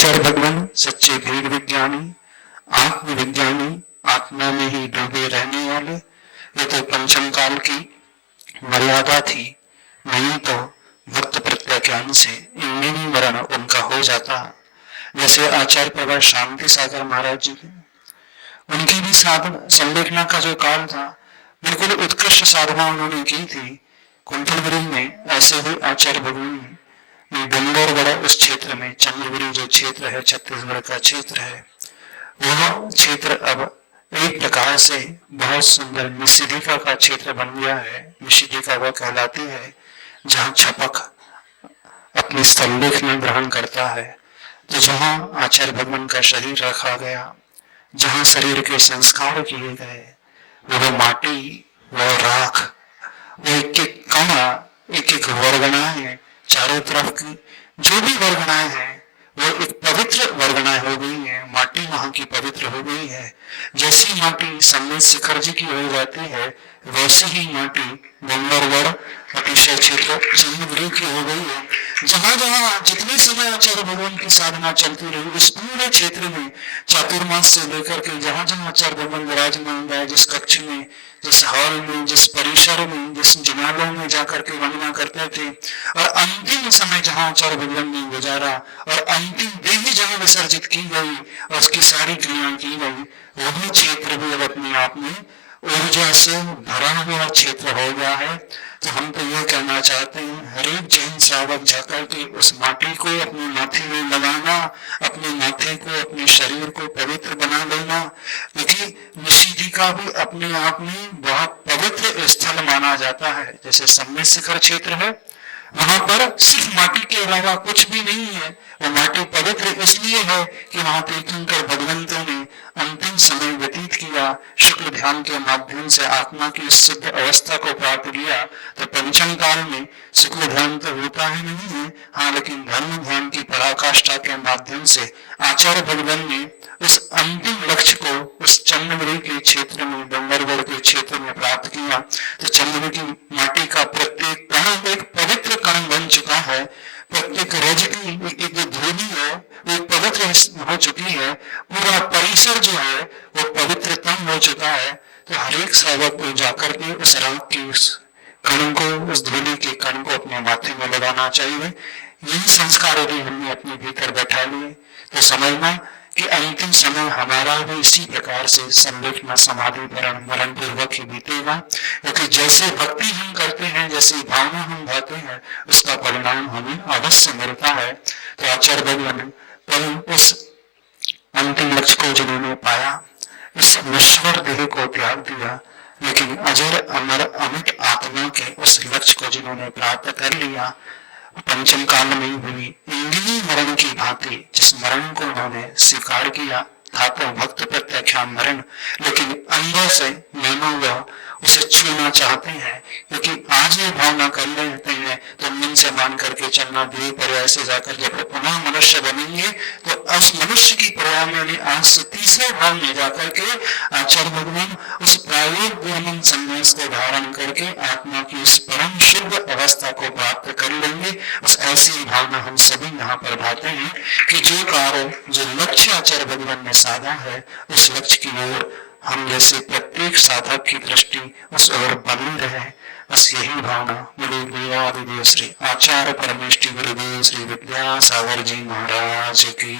आचार्य भगवान सच्चे भेद विज्ञानी, आत्मविज्ञानी, आत्मा में ही डूबे रहने वाले। ये तो पंचम काल की मर्यादा थी, नहीं तो भक्त प्रत्याख्यान से इंगिनी मरण उनका हो जाता। जैसे आचार्य प्रभा शांति सागर महाराज जी, उनकी भी साधना संलेखना का जो काल था, बिल्कुल उत्कृष्ट साधना उन्होंने की थी। कुंठलगिरी में ऐसे ही आचार्य भगवान ने डूंगरगढ़ उस क्षेत्र में, चंद्रगिरी जो क्षेत्र है छत्तीसगढ़ का क्षेत्र है, वह क्षेत्र अब एक प्रकार से बहुत सुंदर निषेधिका का क्षेत्र बन गया है। निषेधिका वह कहलाती है जहाँ छपक अपनी स्थललेख में ग्रहण करता है। तो जहाँ आचार्य भगवान का शरीर रखा गया, जहाँ शरीर के संस्कार किए गए, वह माटी, वह राख, वो एक एक कणा, एक एक वर्गणाएं, चारों तरफ की जो भी वर्गणाएं हैं वो एक पवित्र वर्गणाएं हो गई है। माटी वहां की पवित्र हो गई है। जैसी माटी सम्मेद शिखर जी की हो जाती है, वैसी ही माटी डूंगरगढ़ अतिशय क्षेत्र चंद्रगिरी की हो गई है। जहां जहां जितने समय आचार्य भगवान की साधना चलती रही, उस पूरे क्षेत्र में चातुर्मास से लेकर के जहां जहां आचार्य भगवान विराजमान रहे, जिस कक्ष में, जिस हॉल में, जिस परिसर में, जिस जिनालों में जाकर के वंदना करते थे, और अंतिम समय जहां आचार्य भगवान ने गुजारा और अंतिम देह जहां विसर्जित की गई और उसकी सारी क्रियाएं की गई, वही क्षेत्र भी अब अपने आप में ऊर्जा से भरा हुआ क्षेत्र हो गया है। तो हम तो यह कहना चाहते हैं, हर एक जैन श्रावक जाकर के उस माटी को अपने माथे में लगाना, अपने माथे को, अपने शरीर को पवित्र बना लेना, क्योंकि निषेधिका भी अपने आप में बहुत पवित्र स्थल माना जाता है। जैसे सम्मेद शिखर क्षेत्र है, वहां पर सिर्फ माटी के अलावा कुछ भी नहीं है। वो माटी पवित्र इसलिए है कि वहां तीर्थंकर भगवंतों ने अंतिम समय व्यतीत किया, शुक्ल ध्यान के माध्यम से आत्मा की सिद्ध अवस्था को प्राप्त किया। तो पंचम काल में शुक्ल ध्यान तो होता ही नहीं है, हाँ, लेकिन धर्म ध्यान की पराकाष्ठा के माध्यम से आचार्य भगवान ने उस अंतिम लक्ष्य को उस चंद्रगिरी के क्षेत्र में, डूंगरगढ़ के क्षेत्र में प्राप्त किया। तो चंद्रगिरी की माटी का प्रत्येक कण एक पवित्र कण बन चुका है। प्रत्येक रज की एक जो धूलि है वो पवित्र हो चुकी है। पूरा परिसर जो है वो पवित्रतम हो चुका है। तो हर एक साधक को जाकर के उस राख की उस कण को, उस धूलि के कण को अपने माथे में लगाना चाहिए। यही संस्कार यदि हमने अपने भीतर बैठा लिए तो समझना कि अंतिम समय हमारा भी इसी प्रकार से संलेखना समाधि मरण पूर्वक ही बीतेगा। क्योंकि जैसे भक्ति हम करते हैं, जैसी भावना हम भाते हैं, उसका परिणाम हमें अवश्य मिलता है। तो आचार्य भगवान पर उस अंतिम लक्ष्य को जिन्होंने पाया, इस नश्वर देह को त्याग दिया, लेकिन अजर अमर अमिट आत्मा के उस लक्ष्य को जिन्होंने प्राप्त कर लिया, पंचम काल में हुई इंगिनी मरण की भांति जिस मरण को उन्होंने स्वीकार किया था, तो भक्त प्रत्याख्यान मरण, लेकिन अंदर से मानो वह उसे छूना चाहते हैं। क्योंकि आज ये भावना कर लेते हैं तो मन से मान करके चलना, देह पर्याय से जाकर जब पुनः मनुष्य बनेंगे तो उस मनुष्य की पर्याय में आज से तीसरे भाव में जाकर के आचार्य भगवान उस प्रायोग गुण संन्यास को धारण करके आत्मा की उस परम शुद्ध अवस्था को प्राप्त कर लेंगे। उस ऐसी भावना हम सभी यहाँ पर भाते हैं कि जो कार्य, जो लक्ष्य आचार्य भगवान ने साधा है, उस लक्ष्य की ओर हम जैसे प्रत्येक साधक की दृष्टि उस ओर बनी रहे। बस यही भावना बोले देवादिदेव श्री आचार्य परमेष्टि गुरुदेव श्री विद्यासागर जी महाराज की।